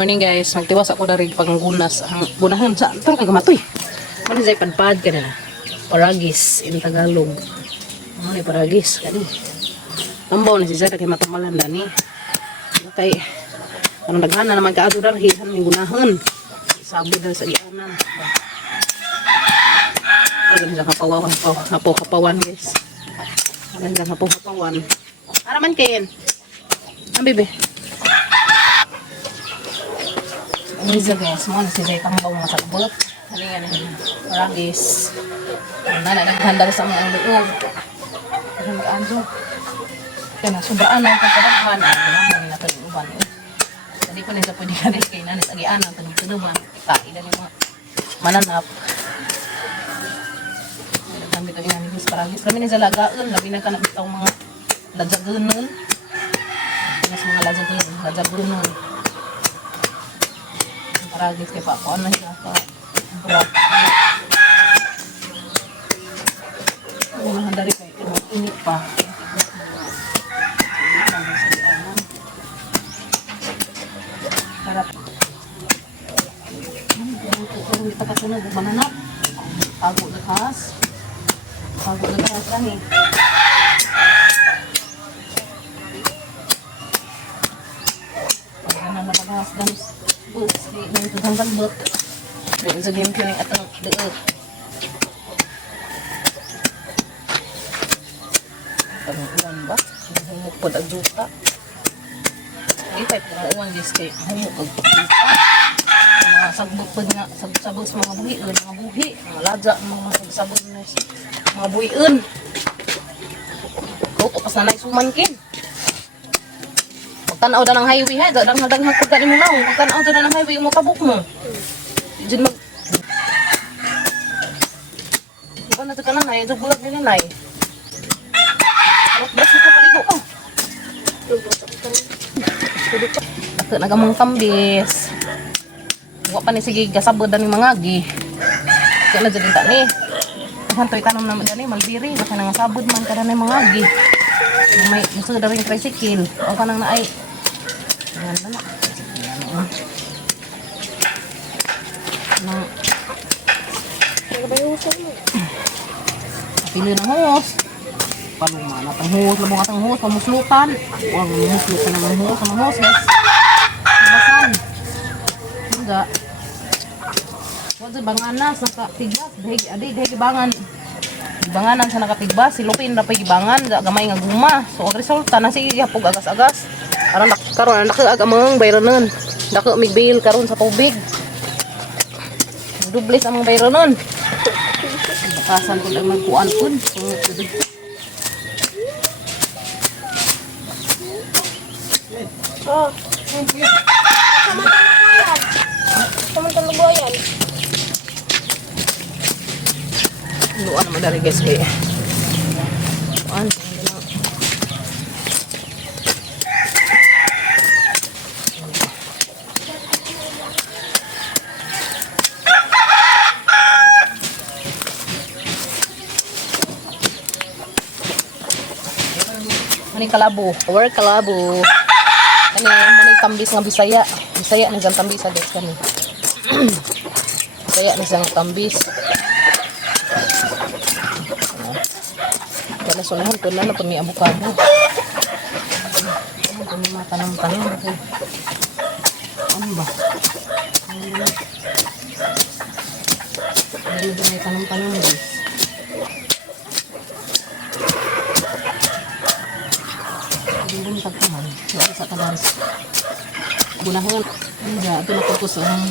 Morning guys, magtiwas ako na rin panggunas ang gunahan sa ito kagamatoy. Ano sa'y padpad ka na? Paragis in Tagalog. Ano ni paragis ka ni? Mambaw na si Zay kay matamalan na ni. Kay ano naghana naman ka ato darhi sa mga gunahan. Sabi daw sa ianan. Alam sa kapawan guys. Alam sa kapawan. Araman kayin. Ang bibi. Ano siya guys, mo na si Zay tambaw mga sagbot. Ano yan, paragis. Naghanda sa mga loob. Ano mag-ando. Kaya na, sobraan lang kung kadaghan. Ano na ito yung uban. Hindi ko nila pwede ganit kay nanis agian ang tunog-tunuban. Kaida yung mga mananap. Nagdamit ito yung guys paragis. Kami na sa lagaan, labi na ka nakita mga ladzagunon. Mas mga ladzagunon. Paragis kay pakuan na siya ka berat. Unahan dari kay init pa. Harap. Kita katunog mananap. Tago na kas. Tago na kas ani. Pagana na pagas ganos. Boots, di na ito hanggang boot. Doon sa game ko yung atang doon. Pag-uwan ba? Humuk po ang juta. Ipay po ang uwan dis kay humuk ang juta. Mga sagbot po nga, sagbot sa mga buhiun, mga buhi. Mga ladya, mga sagbot na mga buhiun. Kau pas na naisuman kin. Tanaw da ng highway ha, dadang pagkain mo lang. Tanaw da ng highway mo kabuk mo. Diyan mag Iba na ka na nay, ito bulag din nay. Alok bas ito paligo ko. Ako nagamang kambis. Wa pa ni sige gasabod dan mga agi. Kaya na dyan tani. Hantoy tanom naman dani malbiri, baka nang sabod man kada na mga agi. May gusto da ring tricycle. O kanang naay. Ayan na na. Ayan. Pili ng hos. Paluma na tang hos. Labong atang hos. Pamuslutan. Huwag muslutan naman hos. Ang hos guys. Basan. Hingga. Huwag sa banganas. Nakatigbas. Dahil bangan. Banganan sa nakatigbas. Silupin na pagibangan. Gamay nga guma. So ang resulta na sige hapog agas-agas. Karon nakagamang bayranon. Dako migbail karon sa tubig. Duble sa mga bayranon. Bakasan ko lang magkuan kun. Oh. Samantan lugoyan. Luan naman dari guys kay. Kuan. Ani kalabo, or kalabo. Kani manay tambis nga Bisaya. Bisaya ni sang tambis guys kani. Bisaya ni sang tambis. Kana sulahan ko na pag may avocado. Ano mga tanong-tanong ko. Ano ba? Ano ba may tanong-tanong guys? Hindi mo tagpuhan. Wala sa kadaris. Gunahan. Hindi, ito nakapos ang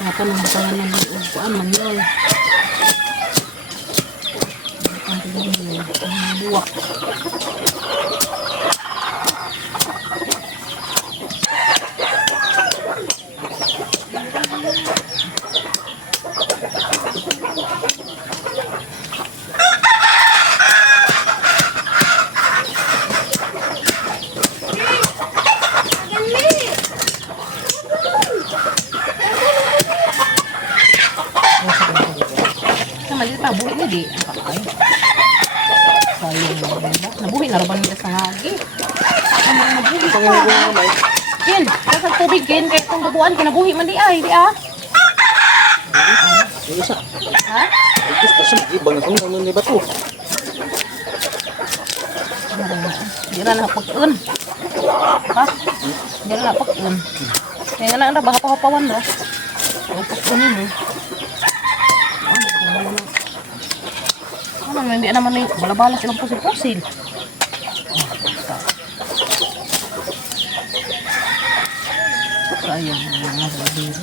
mga tanong-tanong ng kuan man yun. Ang buwak. Maliit pa, buhay na di. Ang kakay. Sayang na. Nabuhay na raban nila sa hagi. Ano nabuhay? Yan. Sa tubig kin kay kung dubuan kinabuhi man di ay di ah. Ano sa? Ha? Ito kasi ibang na kung ano ni bato. Di ra na pag-un. Ha? Di ra na pag-un. Kaya nga na bahapawan ra. Pag-unin mo. Ano naman, hindi naman yung balabala silang pusil-pusil. Sayang yung mga malbire.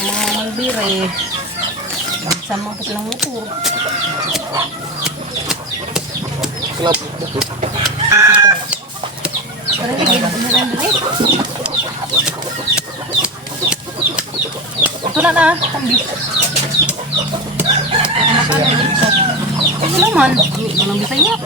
Yung mga malbire, magsan mga po silang motor. Club bato. Parang hindi rin din eh. Ito na, tambi. Ano naman? Walang bisa niya.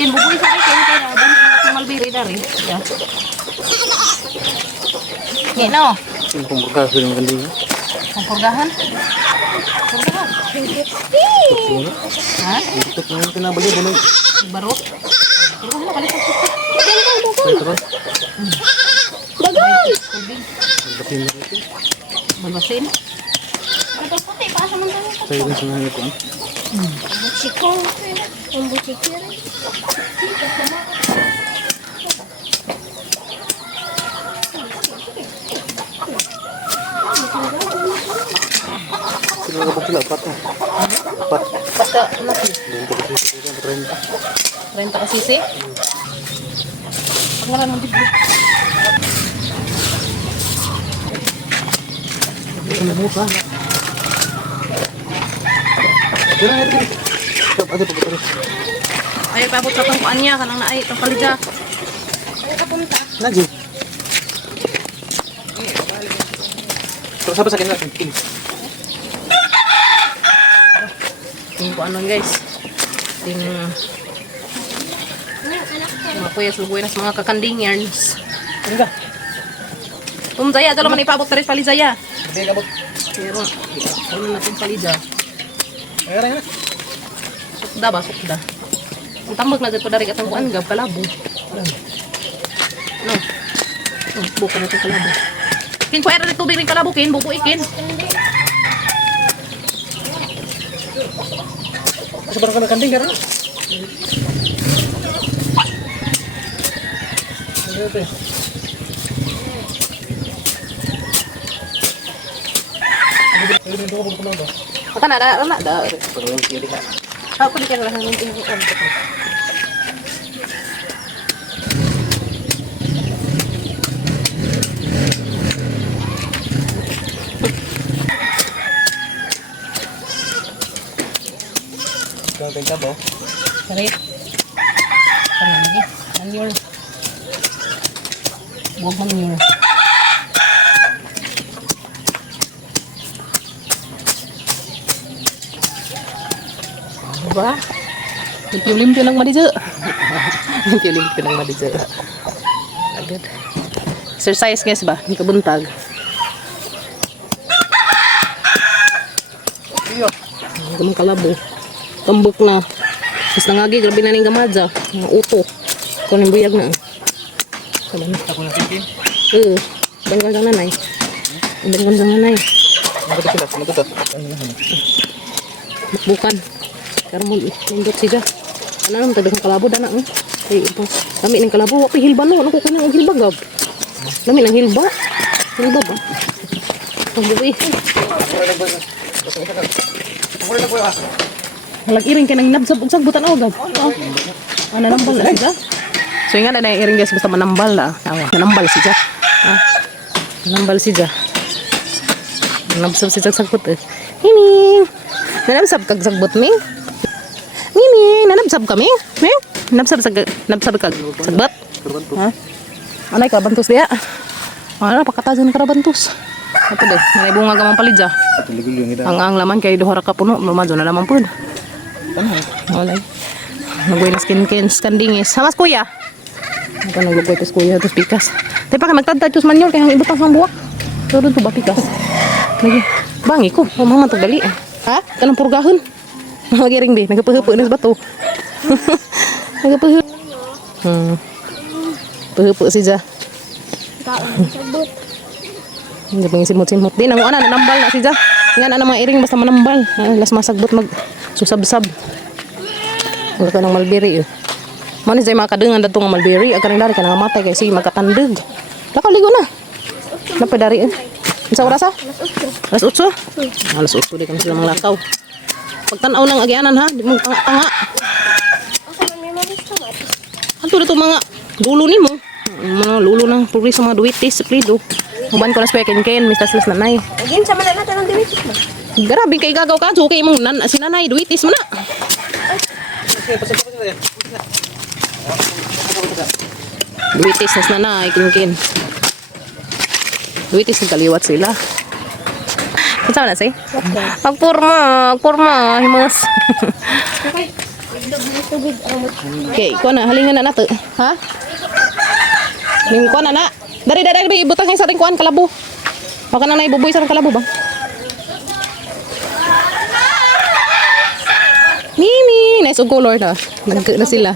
Kin, bubuhay sa akin. Kaya abang malbiri dari. Yeah. Yan o. Yung pumurga yung galing. Ang purgahan. Purgahan. Ha? Ito yung pinabali bunong. Barok. Purgahan na kalit. Ito ba? Dagan! Tubig. Batin na ito. Balbasin. Ito puti. Paasa man tayo. Sa'yo rin sa mga ko. Butsiko. Ang butsiko rin. Sino ka po sila? Apat na. Apat. Basta, laki. Dito kasi sila. 30. 30 ka sisi. Pangalan ng bibig. Ito na buka. Dito na ito. Ate pa po. Ay, paabot sa tangkuan niya. Kanang naay. Itong palidya. Ay, kapunta. Naji. Terus apa sakit lagi? Ini. Tingin ko ano guys. Tingin mga kuyas lubuenas mga kakanding yarns. Enggak. Zaya, dalo man ipabot tayo pali Zaya. Hindi kabot. Pero, ano na itong palidya. Ayan na. Sukda ba? Sukda. Ang tambag na dito dari katang kuan gab kalabo. No. Buka na itong kalabo. Kin, kuya rin tubig rin kalabo, Kin. Bubuy, Kin. Kasi barang kami kanding kan? Ito. Maka na, ada. Pagawin siya diha. Ako di ka lang ng tingin. Kaya kayo tabaw. Sarit. Ano lagi? Anyor. Buwag manyor. Diba? Limpyo-limpyo lang madijo. Limpyo-limpyo lang madijo. Agad. Exercise guys ba? Hindi ka buntag. Iyo. Gamang kalabo. Tambok na. Mas nangagi, grabe na ning gamadza. Mga uto. Kung yung buyag na. Sabi na. Ako na sikin. Banggan kang nanay. Banggan kang nanay. Ano ba sila? Ano to? Bukan. Karena mo nindot siya. Ano naman tayo ng kalabo dana. Ay, ito. Lami ng kalabo. Wapi hilba no. Ano ko kanya ng hilba gab? Lami ng hilba. Hilba ba? Ang buwi. Halag-iring ka ng nabsab. Ugsag butan o gab. Ano nambal na siya? So nga na iring guys. Basta manambal na. Nanambal siya. Nanambal siya. Nanabsab siya sagbot eh. Hini. Nanabsab kag sagbot mi. Mimi, nanabsab kami. Mi? Nabsab kag sagbot. Ha? Anay ka bantus dia. Wala pakatasan ka bantus. Ato deh, may bunga gamang palidya. Ang laman kay duha ka puno, lumadyo na naman pud. Wala. Nagway na skandingis. Hamas kuya. Naka naglugoy tas kuya tas pikas. Tay pa ka nagtadtad tus manyol kay hang ibutang sang buwak. Turod ko ba pikas? Lagi. Bangi ko, mama to gali. Ha? Kanang purgahon. Magiring di, nagapahupo na sa bato. Nagapahupo. Pahupo si Ja. Kaon sabot. Hindi pang simot-simot. Di, nang ana, nanambal na si Ja. Nga na mga iring basta manambal. Las masagbot mag susab-sab. Wala ka ng malbiri eh. Manis ay makadengan dato nga malbiri. Agar nang dari ka nang matay kay sige magkatandag. Lakaligo na. Napadari eh. Isa oras ha? Alas 8? Alas 8 di kami sila manglakaw. Pagtanaw ng agyanan ha, di mo tanga. Asa man may malis ka ba? Anto na itong mga lulo ni mo. Mga lulo ng puri sa mga duwitis, plido. Huban ko na sa ken Mr. Slas nanay. Again, sama na natin ang diwitis mo. Grabe kay gagaw ka, so kay mong si nanay, duwitis mo na. Duwitis nas nanay, ken. Duwitis ng kaliwat sila. Kita na say? Agporma, himas. Okay. Tubig, amot. Okay, kuha na, halingan na nato. Ha? Kuha na. Dari, ibutang kayo sa ating kuhaan, kalabo. Baka na naibuboy sa kalabo ba? Mimi! Nice og color na. Nagka na sila.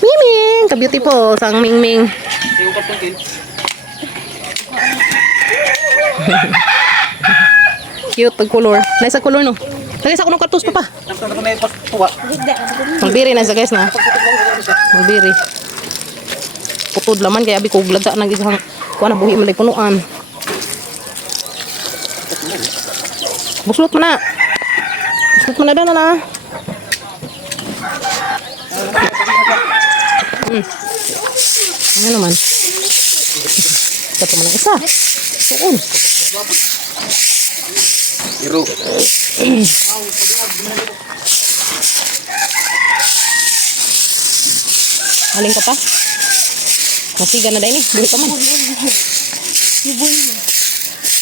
Miming! Ka-beautiful, sang Mingming. Cute ang color. Nice ang color no. Lagay sa kuno kartus pa. Malbiri na sa guys na. Malbiri. Putod laman kaya abi ko glada nang isang kuha na buhi man punuan. Buslot man na. Buslot man na na. Ano naman? Ito man ang isa. Tuon. Iro. Aling ka pa? Masiga na dahil eh. Buhi pa man.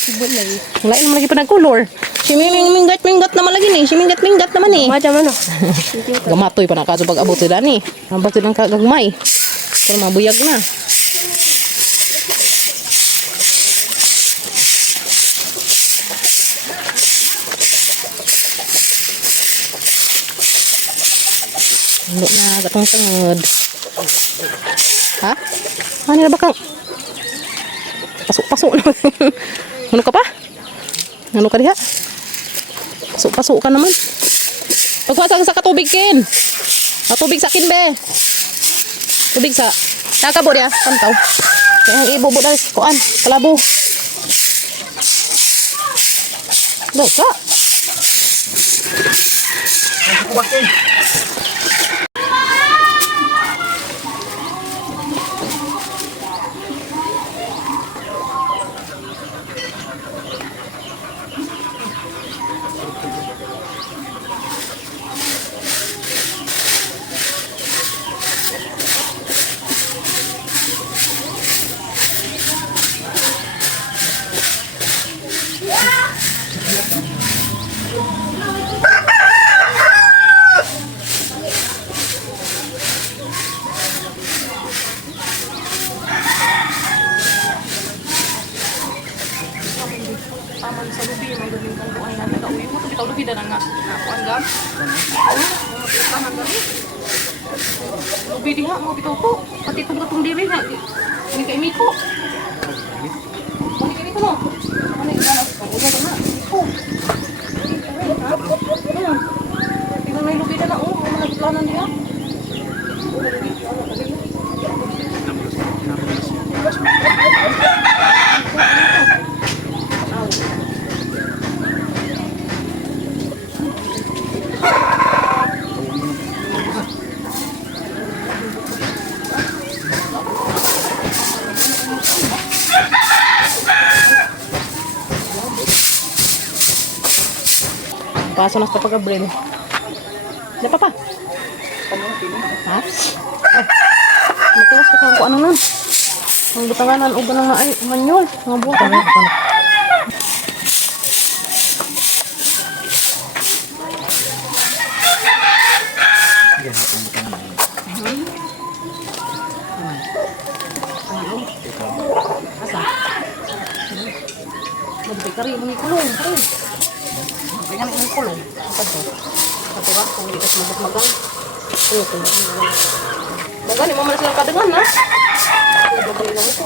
Sibol lagi. Wala naman lagi pa nag-color. Minggat naman lagi ni. Minggat naman eh. Maja man oh. Gamatoy pa na kaso pag abot sila ni. Abot silang kagagmay. Pero mabuyag na. Hindi na, gatong tangod. Ha? Ano na ba kang? Pasok na. Ano ka pa? Ano ka diha? Pasok ka naman. Pagwasa ka sa katubig, Ken. Katubig sa akin, be. Tubig sa... Nakabo diya, pantaw. Kaya ang ibubo dahil sa kuan, kalabo. Baik ka. Taman sa lubi, may gawin kong buhay namin. Kauwi mo, bitaw lubi na nga. Kuan gam. Taman gami. Lubi diha, mo bitaw po. Pati itong diri na. Ini kay Miko. Ini kay Miko mo. Ano yung ganas? Pag-uga na. Miko. Tingnan na yung lubi na na. Oh, mga nagplanan diha. Paso na sa pagka-brain. Di pa pa? Ha? Matiwas ka kung ano nun. Ang butanganan o ganang nga ay manyol. Mga buwan ka na. Asa? Magpay ka rin. Mga kulong. kulong. Ito. Ito ba? Kung hindi ka sumagmagang. Ito. Magani mo man silang kadengan, ha? Ito.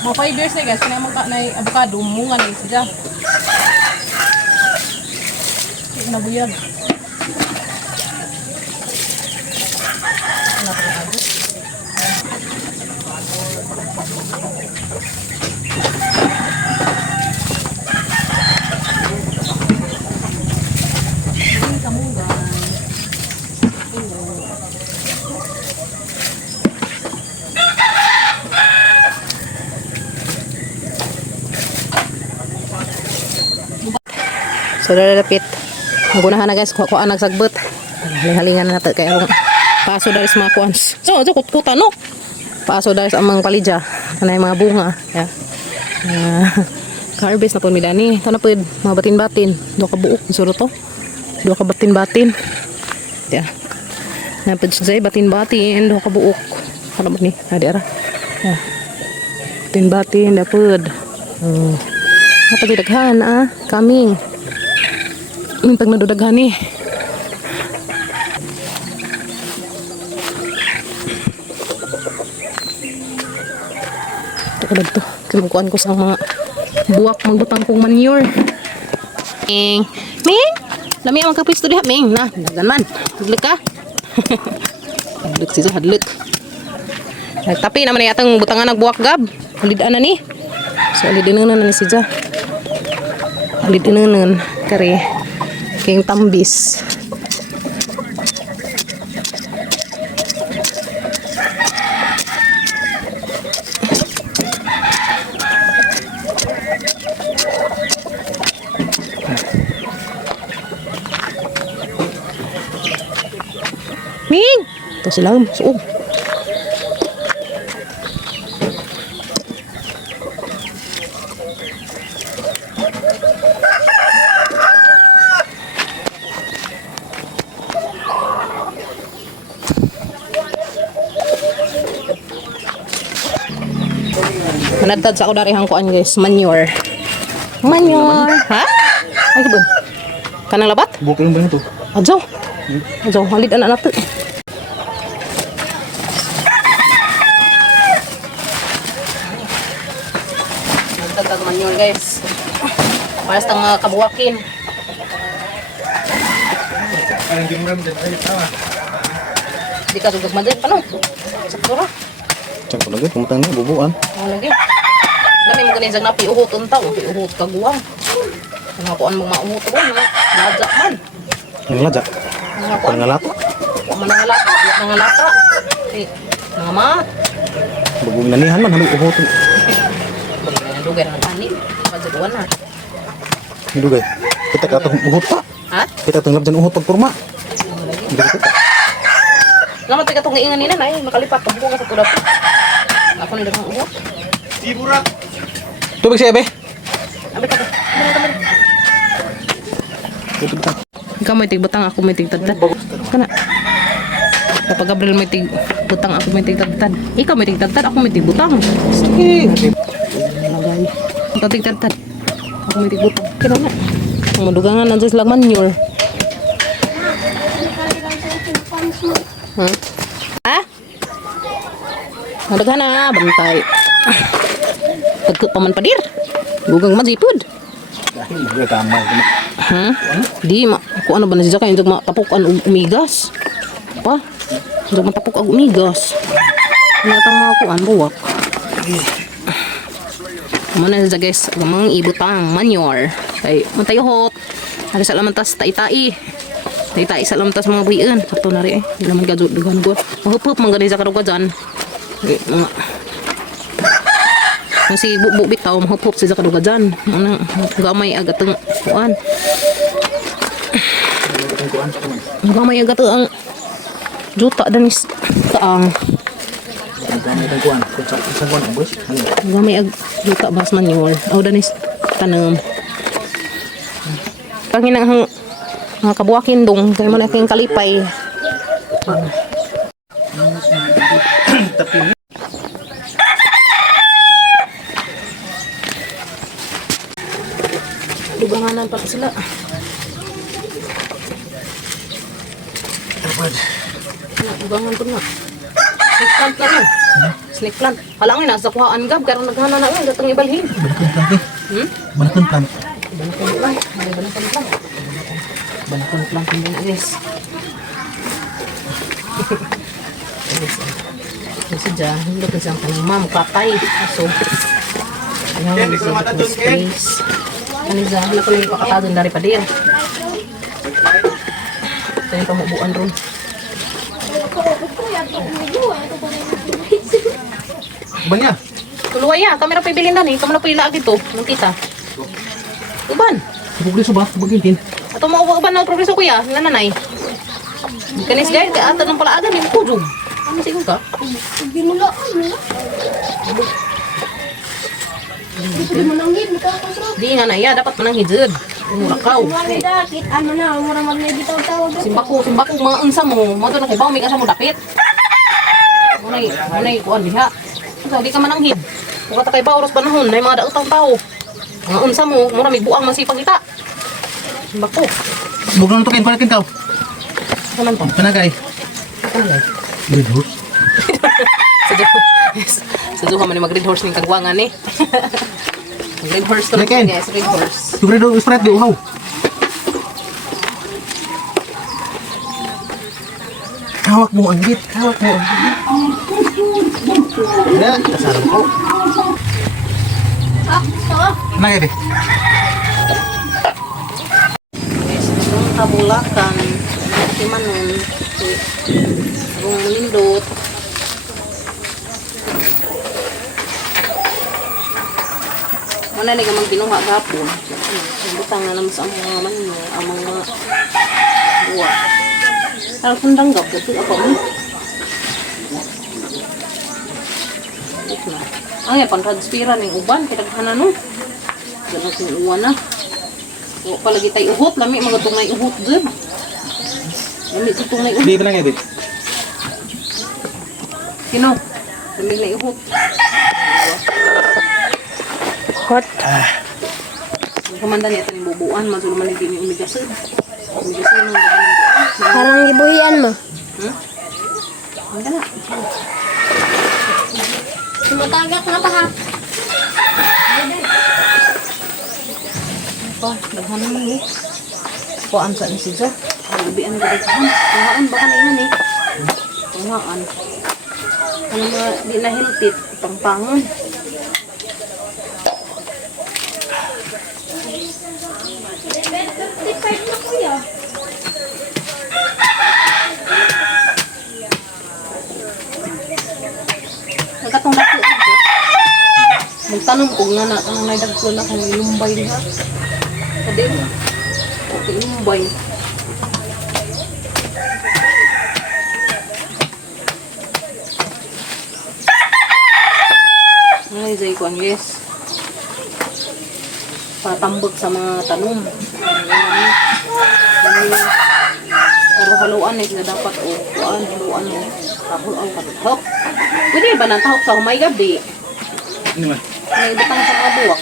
Mga 5 years na guys, kanina magka na avocado, munga na siya. Hindi na buyag. Ano pa na so lalapit magunahan na guys kuha nagsagbot halingan na natin kaya paso dari sa mga kuans so kuta no paso dari sa amang palidya kanay mga bunga ya harvest na po midani ito na po mga batin-batin do ka buok suro to do ka batin-batin ya napad siya batin-batin do ka buok ano ni adi ara ya batin-batin dapod napadaghan kaming yung pag nadudaghan eh. Ito ko dito. Kinukuhan ko sa mga buwak magbutang kong manure. Ming! Ming! Lami ang magkapisto diha, Ming. Na, dagan man. Hadlik ka. Hadlik siya, hadlik. Nagtapi naman na yatang butangan nagbuwak gab. Halidaan na ni. So, halidin na ni siya. Halidin na kare. King tambis. Ming! Ito sila. So, manadtad sa ako darihang kuan guys, manure. Manure. Ha? Ay kibon. Kanang labat? Bukong ba ito? Adjo. Adjo, halid anak nato. Manadtad manure guys. Para sa mga kabuwakin. Parang di mo rin dyan. Ay, tama. Di ka sugas madin pa no? Saktura. Saan ko lagi? Pumunta na, bubuan. Lagi. Lami mo ganin na piuhot unta, piuhot kaguwang. Mga kuan mong mauhot ko, laja man. Ang laja? Mga kuan Ang lata? manangalata, nangalata. Mga ma. Bagong nanihan man, hamay uhotin. Ang dugay ng tani. Kajaduan na. Hindi gay. Kita ka itong uhot pa. Ha? Kita itong labjan uhot pag kurma. Hindi ka kita. Naman tayo katong iingan nila na makalipat. Pagbuka sa tulad. Ako na dagang uhot. Iburak! Tubig siya, be. Abi ka. Ikaw may tigbutang, ako may tigtadtad. Kana. Kapag Gabriel may tigbutang, ako may tigtadtad. Ikaw may tigtadtad, ako may tigbutang. Sige. Lagay. Ikaw tigtadtad. Ako may tigbutang. Kaya na. Ang madugangan na dyan silang manure. Ha? Ha? Madaghan na nga, bantay. Pagka paman padir. Gugang mazipod. Dahil magkakamay. Ha? Di ma. Kung ano ba na siya kayo, hindi matapok ang umigas. Pa? Hindi matapok ang umigas. Hindi natang mga kuan, buwak. Muna siya guys, mga ibutang manure. Kay, mantayuhot. Hari sa lamantas, tai-tai. Tai-tai sa lamantas mga buhian. Karto na rin eh. Hindi naman gadyo-dugan ko. Mahupup mga ganun sa karuga dyan. Mga si bubuk bitaw mahupup sa karuga dyan. Ano, gamay agatang kuan. Gamay agatang juta danis kaang. Gamay ag juta bas manure. Aw danis tanam. Panginang mga kabuakin dong kay mo na king kalipay. Duganganan pa sila. Dugangan po na. Snake plant na rin. Snake plant. Halangin na, sa kuhaan gab. Karoon naghana na rin. Gatang ibalhin. Balakan plant. Balakan plant. Balakan plant. Balakan plant. Balakan plant. Yes. Kasi dyan, hindi ko siyang kanang ma'am, katay. So, ayaw mo siya ng space. Ano dyan, wala ko lang ipakatadon dari pa din. Ito yung pamubuan ron. Banya. Tuluway ya, kami na pa ibilin dani. Kami na pa ilaag ito. Nung kita. Uban. Progreso ba? Bagintin. Ato mo uban na progreso kuya. Nga nanay. Kanis guide ka. Ato ng palaagan yung kudog. Ano sigong ka? Binulaan mo. Hindi mo nanggit, makakasarap. Di nga na iya. Dapat mananghidod. Murakaw. Dakit, ano na, mura magnebitaw-taw. Simbako mga unsa mo. Mato na kibaw. May kasa mo dapit. Munay kuan diha. So, di ka mananghid. Kung kata kay Bauros panahon, na mga daotang tao. Mga unsa mo, mura may buang masipag kita. Simbako. Bukan untuk palakin kau. Kaman to? Panagay. Ano Red horse. Sa duha man ni mag-red horse ning kagwangan ni. Red horse to Leken. guys, red horse. Tu red horse spread di uhaw. Hawak mo ang git. Hawak mo ang git. Ya, kasarap ko. Nagay be. Guys, itong tabulakan. Si Manon. Itong lindot. Wala na gamang binuha gapon. Butang na naman sa mga manyo, ang mga buwa. Parang kundanggap, dito ako mo. Ito na. Ang yan, pang-transpira ng uban, kitaghanan no. Ganun yung uwan na. O, palagi tayo uhot, lami mga tungay uhot dyan. Lami ito tungay uhot. Dito na nga, Bit. Sino? Lami na uhot. Hot. Kamanda niya ito yung bubuan, masuluman hindi yung umigasin. Umigasin ng bubuan. Parang gibuhian mo. Ang gana. Sumatagak na pa ha. Pa, daghan mo eh. Kuhaan sa ni siya. Gabian ko daghan. Kuhaan baka na yan eh. Kuhaan. Ano nga, di na hiltit. Pangpangon. Nagkatong dako dito. Magtanong ko nga na kanang may dagko na kung ilumbay diha. Kadi mo. Okay, ilumbay. Ay, zay ko ang yes. patambag sa mga tanom. Pero haluan eh, na dapat o kuan, haluan mo. Tapos ang katahok. Pwede ba nang tahok sa humay gabi? Ano ba? May butang sa mga buwak.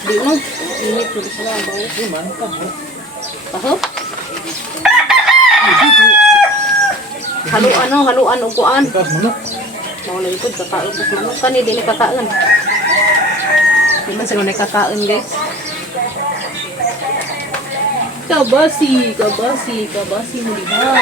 Di no, init ko sa mga buwak. Di man, tahok. Tahok? Haluan o kuan. Ikaw sa manok. Mga lingkod, kakain sa manok. Kani, di ni kakain. Di man sila nakakain, guys. Kabasi mo diba?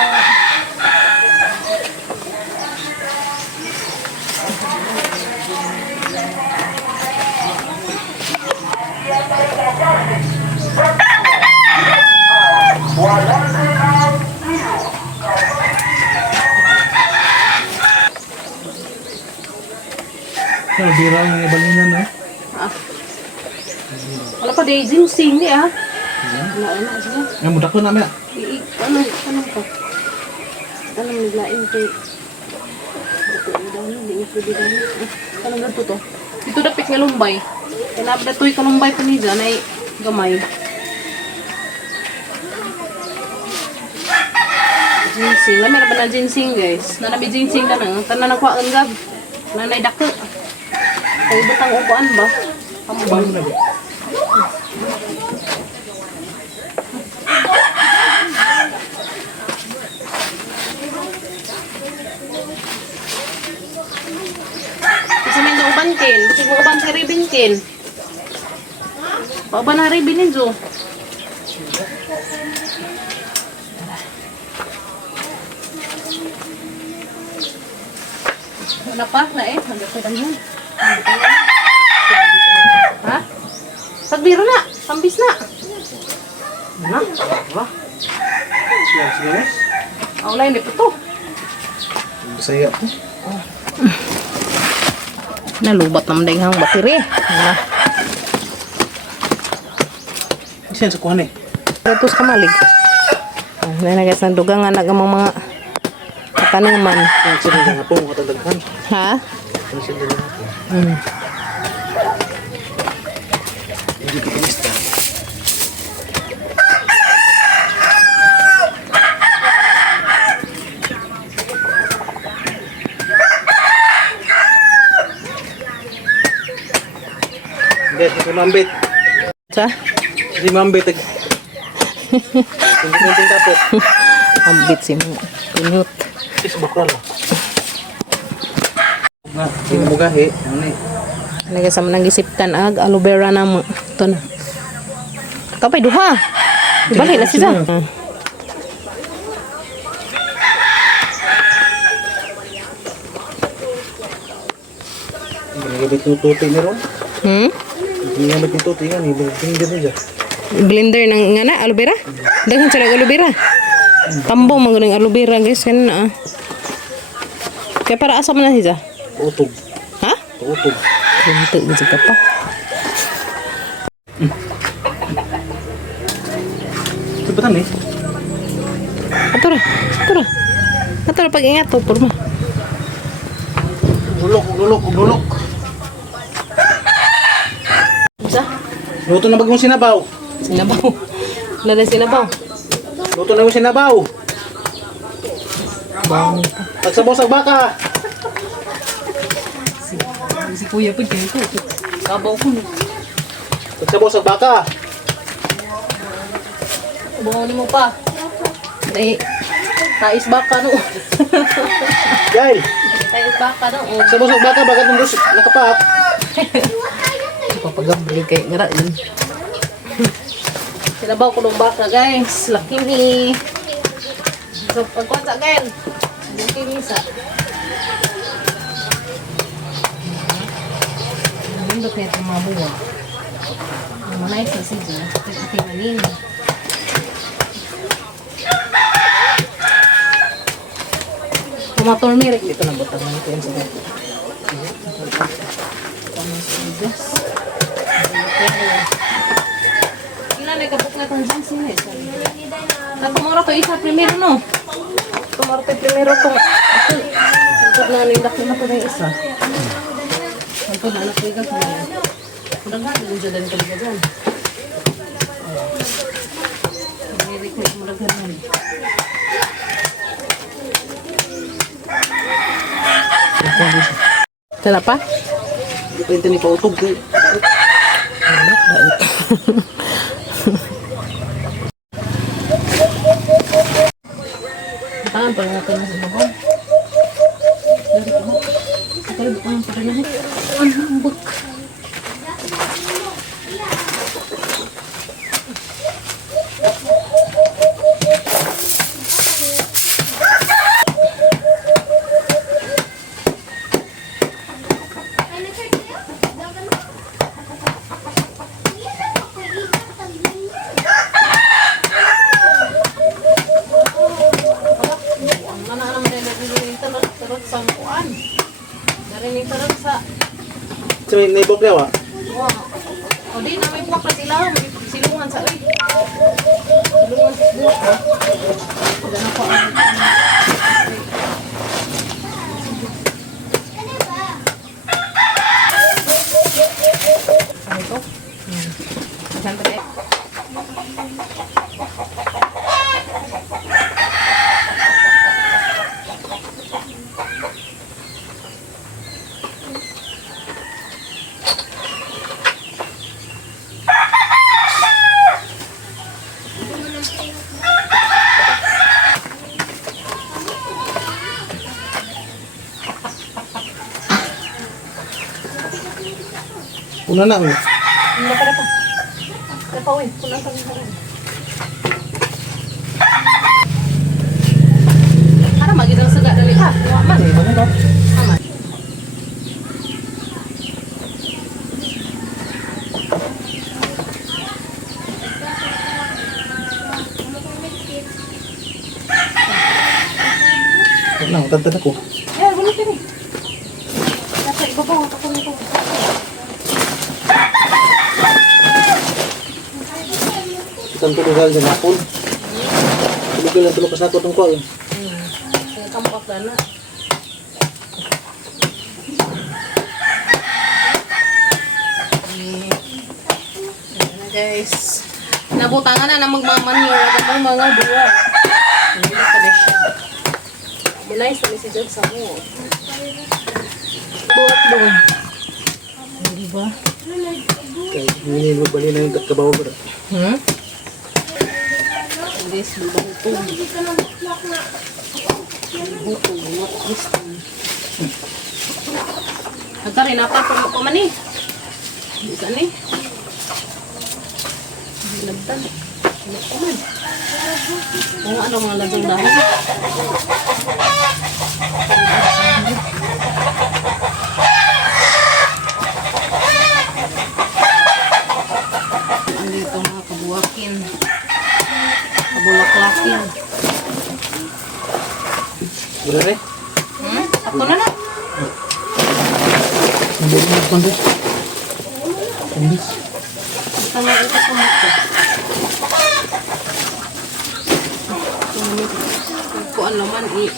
Kaya bira ang ibalingan na. Ah. Wala pa day ginseng di ah. Wala siya. Yang mudah ko namin. Ano ka? Ano naglain kay ito dami, di pwede dami. Ano na to? Ito dapit nga lumbay. Kaya toy ka lumbay pa ni dyan ay gamay. Ginseng. Lami na ba na ginseng guys? Nanabi ginseng na nang. Tanan na kwa ang gab. Nanay dako. Kaya butang upuan ba? Pambang. Kasi may uban kin. Kasi mo uban si Ribin kin. Pauban na Ribin ninyo. Wala pa na eh. Hanggang ko yun. Ha? Pagbiro na. Pambis na. Na? Wah. Siya, sige mas. Aulay ni puto. Saya po. Nalubat naman dahil hang bateri. Na. Siya sa kuhan eh. Terus kamalig. Nah, guys, nandugang anak ang mga tanaman. Yang sila nga po, mga tadaghan. Ha? Yang sila nga po. Hindi ko pinista. Bet, ito mambit. Sa? Hindi mambit. Hindi tapos. Ambit si mo. Pinyut. Is bakal. Nga, hindi mo gahi. Ano eh. Nagay sa manang gisipkan ag aloe vera na mo. Ito na. Kapay duha. Ibalik na siya. Ginagabit yung tuti niya ron. Ginagabit yung tuti nga. Blender niya. Blender ng nga na aloe vera. Daghan sa aloe vera. Tambo mga ng aloe vera guys kana. Kaya para asa man na siya. Utog. Ha? Utog. Hindi mo ka pa. Cepetan nih. Atura. Atura pag-ingat to porma. Gulok. Sa? Luto na bagong sinabaw. Sinabaw. Lada sinabaw. Luto na yung sinabaw. Bang. Tagsabaw sa baka. Si kuya pa kayo ko. Kabaw ko no. Tagsabaw sa baka. Buhaw mo pa. Dahil, tais baka no. Guys, Tais baka no. tagsabaw sa baka. Bagat ng dos nakapak. Papagabri kay ngara yun. Sinabaw ko ng baka guys. Laki ni. So pagkwasa again. Laki ni sa. Nandok na ito mga buwa. Manay sa siya. Ito manin. Mga turmeric dito na butang na ito yung sa dito. Ilan ay kabuk na itong ginseng eh. Natumara to isa primero no. Tumara to primero itong ito na nindak na ito na isa. Ito na nakuigas na yan. Mudah-mudahan din dyan talaga dyan. Nire-request mudah-mudahan. Tala pa? Ito ni pautog eh. Tangan pa natin na sa bawang. Dari ko. Dari ko ang pagkain. Ang hambok. So, may naibok daw ah. O di na may buwak na sila. May silungan sa rin. Silungan sa buwak ba? Gano'n po ang... Ano ito? Siyempre eh. Una na eh. Hindi pa na pa. Kaya pa uwi. Pulang pa rin. Para magiging saga dali ka. Waman. Aman. Wala na, tantad ako. Eh, gulitin eh. Nasa ibabaw. Ako nito. Itang tulugan sa napon. Tulugan lang tulog kasakot ng ko eh. Kaya kampak na na. Ayan na guys. Nabutangan na na magmamanure at mga duwa. Hindi na pala siya. Mulay sa si Jog sa mo. Buwat doon. Hindi ba? Kaya hindi magbali na yung kabawa ba? Guys, lubang ito. Buto, buwat gusto. Nagkari na pa pa man eh. Hindi ka ni. Lagtan. Ano pa man. Kung ano mga lagong dahil. Andito mga kabuwakin. Kabulaklakin. Wala rin. Ako na na. Hindi mo kondis. Kondis. Basta nga ito sa mata. Kuan naman eh.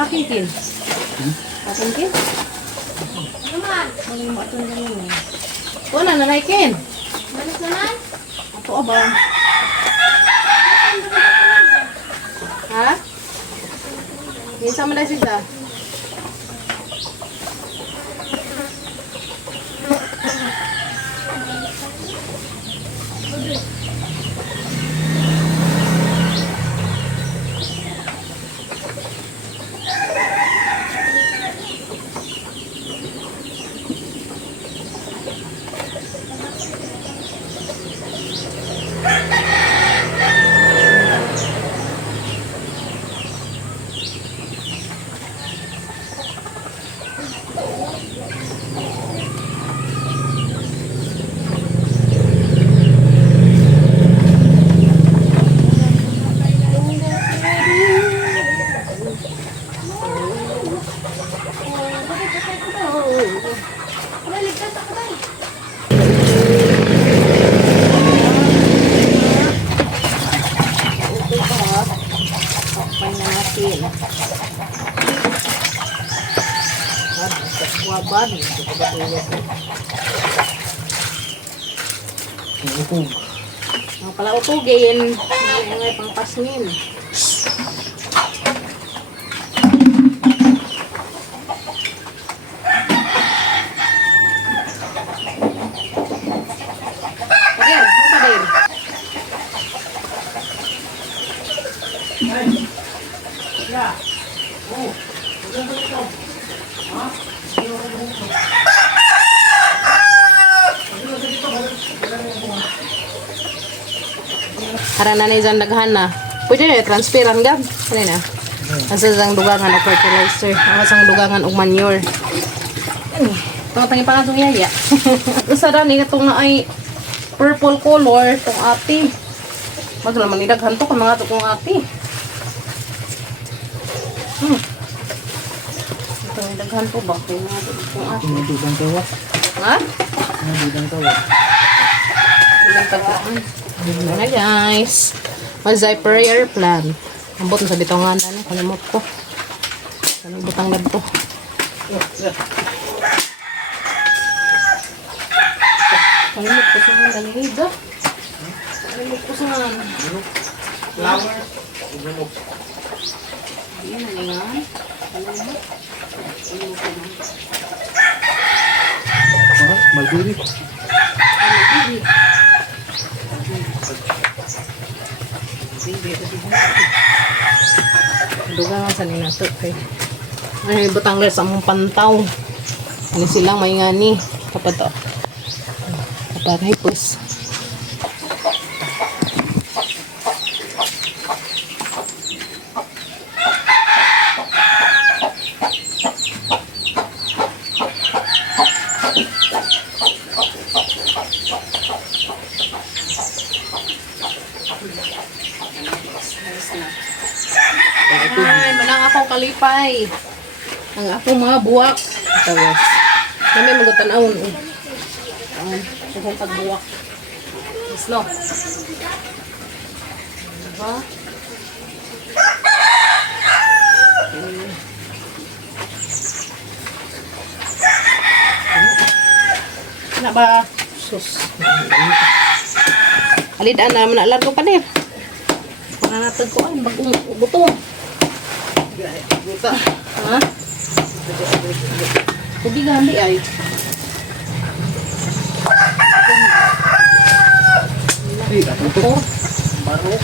Aking kin. Aking kin? Naman. Maling bato na yun eh. Wala na naikin. Balik naman. Ato ba? Ha? Minsan mo na siya. Ay, ligtas ako tayo. Okay pa. Takpan na natin. Wabad. Ito pa ba ito? Utog. Ang pala utugin. Ngay pang pasnin. Okay, ano pa din? Para na dyan daghan na. Pwede na, transparent gab. Ano na? Asa sang dugangan o fertilizer. Asa sang dugangan o manure. Ito ang pangipangatong yaya. Usa na ni itong ay purple color. Itong ati. Bago naman nidaghan to kung mga ito kong ati. Ito nidaghan to ba? Kaya mga ito kong ati. Nabidang tawa. Ha? Nabidang tawa. Ilang tagaan. Mga guys. Mazay prayer plan. Ambot na sa bitongan na. Kalimot ko. Anong butang na to? Kalimot ko sa mga dalhid ah. Kalimot ko sa mga flower. Ayan na yan. Kalimot. Kalimot ko na. Malbiri. Kalimot. Duga nga sa ninato kay. Ay butang les among pantaw. Ani silang may ngani kapag to. Kapag hipos. Ay, manang akong kalipay. Ang akong mga buwak. Tawas. Kami magutanaon. Akong pagbuwak. Yes, no? Diba? Ano ba? Sus. Alidaan na naman na alargo pa din. Para natin ko ay bagong butong. Ha? Hindi gambi ay. Ay, atong to. Baro.